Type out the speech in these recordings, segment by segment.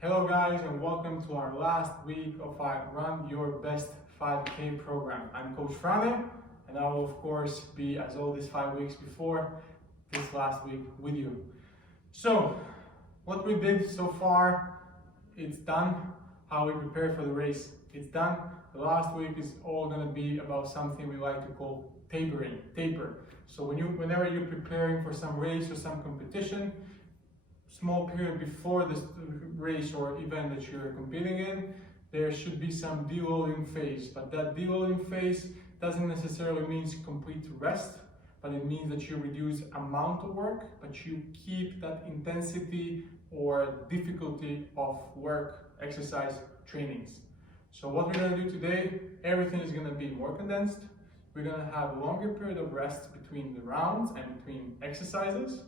Hello guys, and welcome to our last week of our Run Your Best 5K program. I'm Coach Frane, and I will of course be, as all these 5 weeks before, this last week with you. So, what we did so far, it's done. How we prepare for the race, it's done. The last week is all going to be about something we like to call taper. So whenever you're preparing for some race or some competition, small period before this race or event that you're competing in, there should be some deloading phase. But that deloading phase doesn't necessarily mean complete rest, but it means that you reduce amount of work, but you keep that intensity or difficulty of work, exercise, trainings. So what we're going to do today, everything is going to be more condensed. We're going to have a longer period of rest between the rounds and between exercises,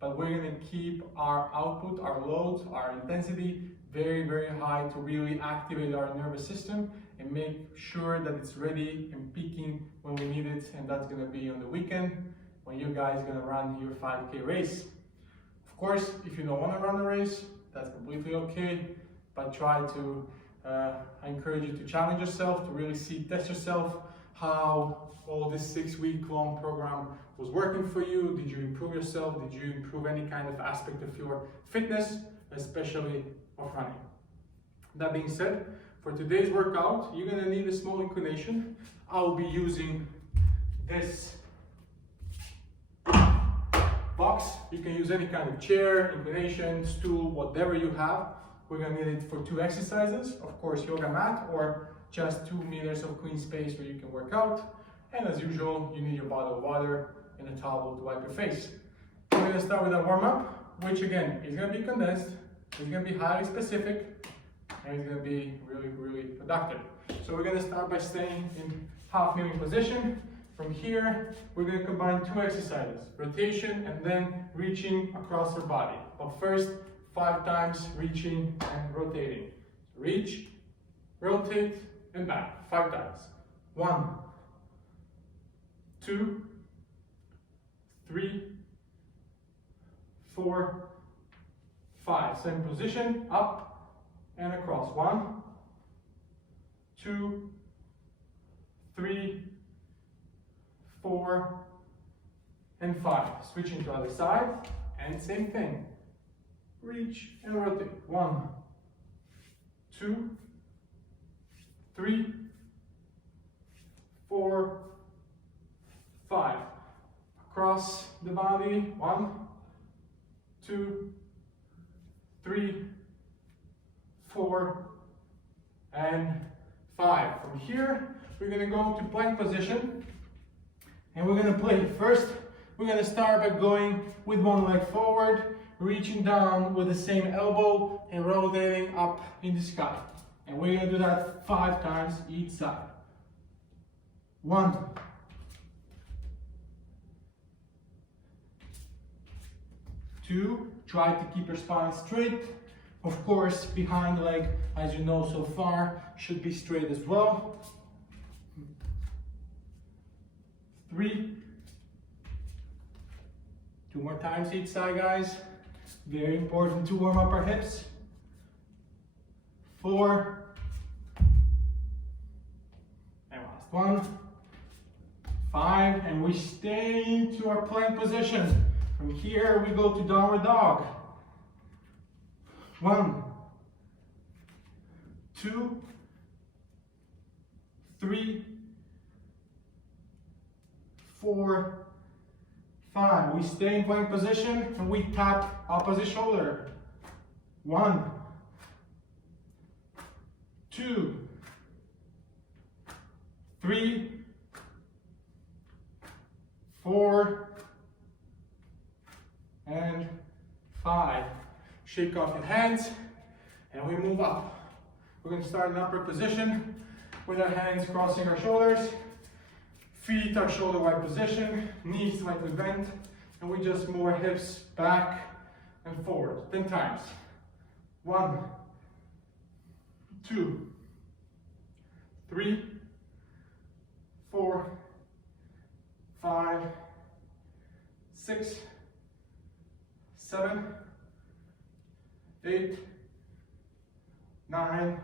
but we're going to keep our output, our loads, our intensity very, very high to really activate our nervous system and make sure that it's ready and peaking when we need it. And that's going to be on the weekend when you guys are going to run your 5K race. Of course, if you don't want to run the race, that's completely okay, but try to, I encourage you to challenge yourself, to really test yourself, how all this 6-week-long program was working for you. Did you improve yourself? Did you improve any kind of aspect of your fitness, especially of running? That being said, for today's workout, you're going to need a small inclination. I'll be using this box. You can use any kind of chair, inclination, stool, whatever you have. We're going to need it for 2 exercises, of course, yoga mat or just 2 meters of clean space where you can work out. And as usual, you need your bottle of water and a towel to wipe your face. We're going to start with a warm-up, which again is going to be condensed, it's going to be highly specific, and it's going to be really, really productive. So we're going to start by staying in half kneeling position. From here, we're going to combine 2 exercises, rotation and then reaching across our body. But first, 5 times reaching and rotating. Reach, rotate, and back. 5 times. 1, 2, 3, 4, 5. Same position, up and across. 1, 2, 3, 4, and 5. Switching to other side, and same thing. Reach and rotate. 1, 2, 3, 4, 5. Across the body. 1, 2, 3, 4, and 5. From here, we're going to go to plank position, and we're going to play. First, we're going to start by going with one leg forward, reaching down with the same elbow and rotating up in the sky. And we're going to do that 5 times each side. 1, 2, try to keep your spine straight. Of course, behind leg, as you know so far, should be straight as well. 3, 2 more times each side, guys. Very important to warm up our hips. 4, and last one. 5, and we stay into our plank position. From here, we go to downward dog. 1, 2, 3, 4, 5. We stay in plank position and we tap opposite shoulder. 1, 2, 3, 4, and 5. Shake off your hands and we move up. We're going to start in upper position with our hands crossing our shoulders. Feet are shoulder wide position, knees slightly bent, and we just move our hips back and forward 10 times. 1, 2, 3, 4, 5, 6, 7, 8, 9,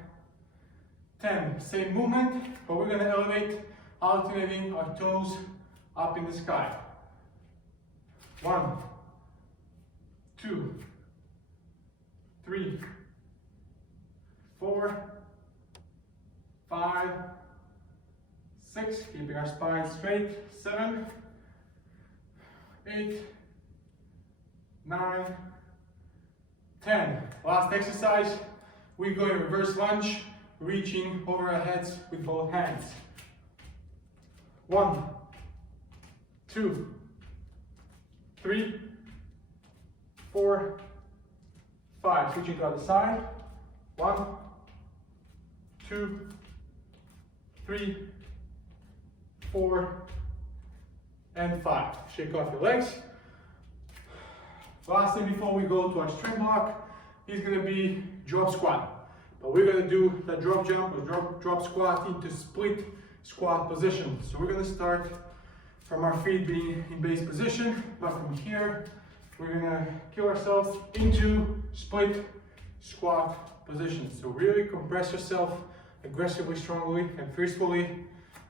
10. Same movement, but we're gonna elevate, alternating our toes up in the sky. 1, 2, 3, 4, 5, 6, keeping our spine straight, 7, 8, 9, 10. Last exercise, we go in reverse lunge, reaching over our heads with both hands. 1, 2, 3, 4, 5. Switching to the other side. 1, 2, 3, 4, and 5. Shake off your legs. Last thing before we go to our strength block is going to be drop squat. But we're going to do the drop jump or drop squat into split squat position. So we're going to start from our feet being in base position, but from here we're going to kill ourselves into split squat position. So really compress yourself aggressively, strongly, and forcefully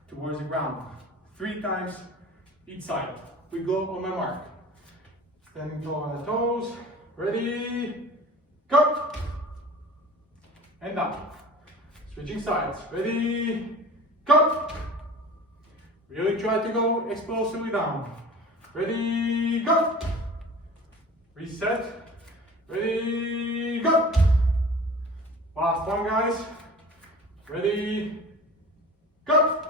towards the ground. 3 times each side. We go on my mark. Standing tall on the toes. Ready, go! And up. Switching sides. Ready, go! Really try to go explosively down. Ready, go! Reset. Ready, go! Last one, guys. Ready, go!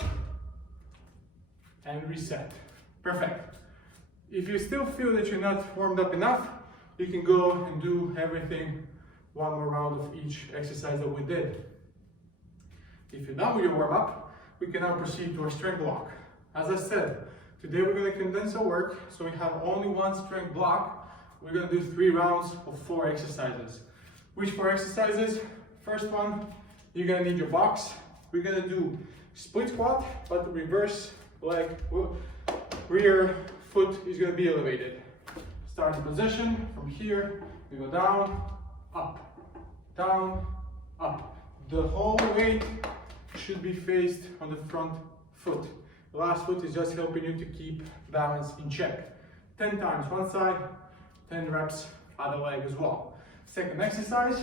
And reset. Perfect. If you still feel that you're not warmed up enough, you can go and do everything one more round of each exercise that we did. If you're done with your warm up, we can now proceed to our strength block. As I said, today we're going to condense our work, so we have only one strength block. We're going to do 3 rounds of 4 exercises. Which 4 exercises? First one, you're going to need your box. We're going to do split squat, but the reverse leg, rear foot is going to be elevated. Starting position, from here, we go down, up, down, up. The whole weight should be faced on the front foot. The last foot is just helping you to keep balance in check. 10 times one side, 10 reps other leg as well. Second exercise,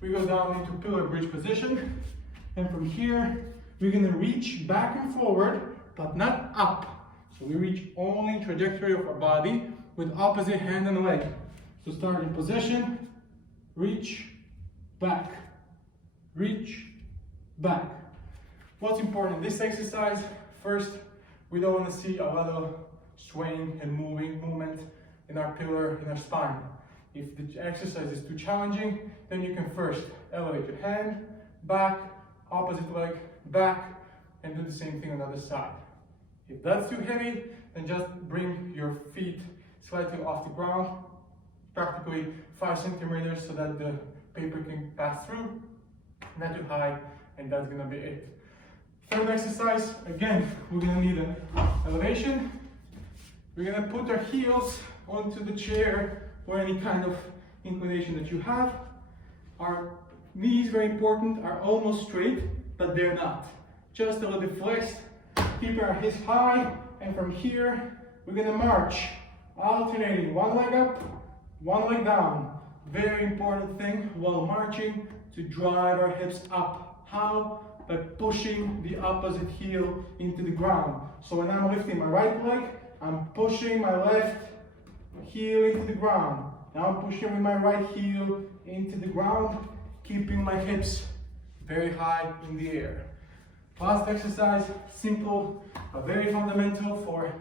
we go down into pillar bridge position, and from here, we're going to reach back and forward, but not up. So we reach only trajectory of our body with opposite hand and leg. So starting position, reach, back, reach, back. What's important in this exercise? First, we don't want to see a lot of swaying and movement in our pillar, in our spine. If the exercise is too challenging, then you can first elevate your hand, back, opposite leg, back, and do the same thing on the other side. If that's too heavy, then just bring your feet slightly off the ground, practically 5 centimeters so that the paper can pass through, not too high, and that's gonna be it. Third exercise, again, we're gonna need an elevation. We're gonna put our heels onto the chair or any kind of inclination that you have. Our knees, very important, are almost straight, but they're not. Just a little bit flexed. Keep our hips high, and from here, we're gonna march, alternating one leg up, one leg down. Very important thing while marching, to drive our hips up. How? By pushing the opposite heel into the ground. So when I'm lifting my right leg, I'm pushing my left heel into the ground. Now I'm pushing with my right heel into the ground, keeping my hips very high in the air. Last exercise, simple, but very fundamental for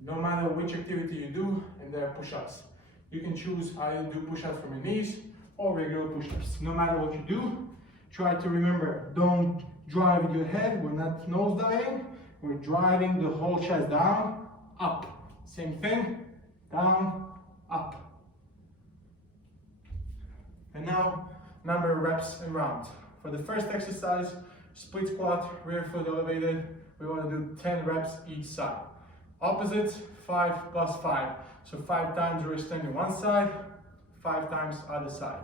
no matter which activity you do, and they're push-ups. You can choose either do push-ups from your knees or regular push-ups. No matter what you do, try to remember, don't drive with your head. We're not nose diving. We're driving the whole chest down, up. Same thing, down, up. And now, number of reps and rounds. For the first exercise, split squat, rear foot elevated. We want to do 10 reps each side. Opposites, 5 plus 5. So 5 times we're extending one side, 5 times other side.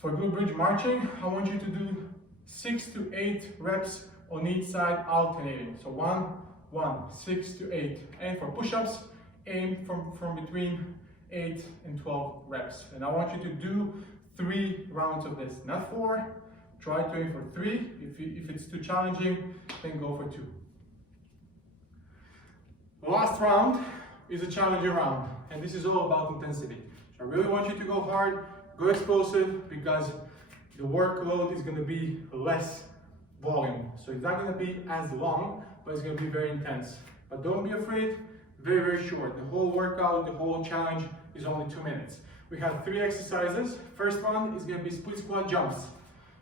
For glute bridge marching, I want you to do 6 to 8 reps on each side alternating. So 1, 1, 6 to 8. And for push-ups, aim from between 8 and 12 reps. And I want you to do 3 rounds of this, not 4. Try to aim for 3. If it's too challenging, then go for 2. The last round is a challenging round, and this is all about intensity. So I really want you to go hard, go explosive, because the workload is going to be less volume. So it's not going to be as long, but it's going to be very intense. But don't be afraid, very, very short. The whole workout, the whole challenge is only 2 minutes. We have 3 exercises. First one is going to be split squat jumps.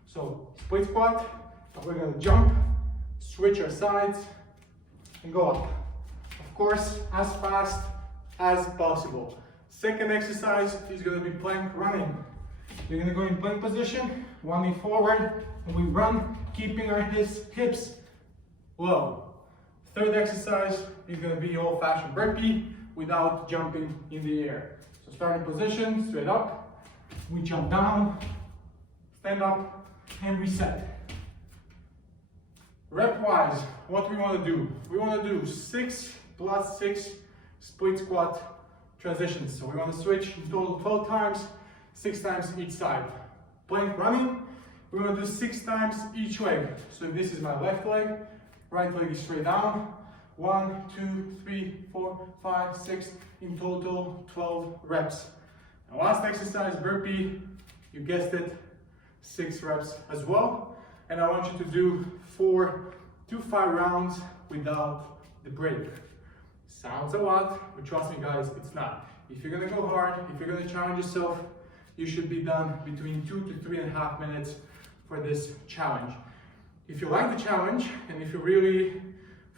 So split squat, we're going to jump, switch our sides, and go up. Of course, as fast as possible. Second exercise is going to be plank running. You're going to go in plank position, 1 knee forward, and we run, keeping our hips low. Third exercise is going to be old-fashioned burpee without jumping in the air. So starting position, straight up, we jump down, stand up, and reset. Rep-wise, what we want to do? We want to do 6 plus 6 split squat transitions. So we want to switch in total 12 times, 6 times each side. Plank running, we want to do 6 times each leg. So if this is my left leg, right leg is straight down. 1, 2, 3, 4, 5, 6, in total 12 reps. And last exercise, burpee, you guessed it, 6 reps as well. And I want you to do 4 to 5 rounds without the break. Sounds a lot, but trust me guys, it's not. If you're gonna go hard, if you're gonna challenge yourself, you should be done between 2 to 3.5 minutes for this challenge. If you like the challenge, and if you really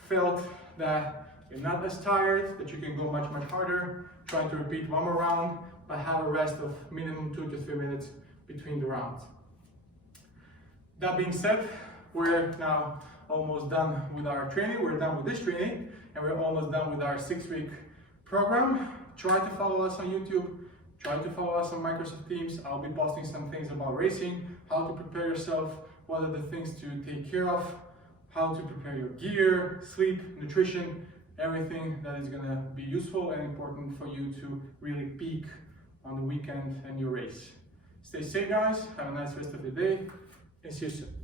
felt that you're not as tired, that you can go much harder, try to repeat 1 more round, but have a rest of minimum 2 to 3 minutes between the rounds. That being said, we're now almost done with our training. We're done with this training, and we're almost done with our 6-week program. Try to follow us on YouTube. Try to follow us on Microsoft Teams. I'll be posting some things about racing, how to prepare yourself, what are the things to take care of, how to prepare your gear, sleep, nutrition, everything that is gonna be useful and important for you to really peak on the weekend and your race. Stay safe guys, have a nice rest of the day, and see you soon.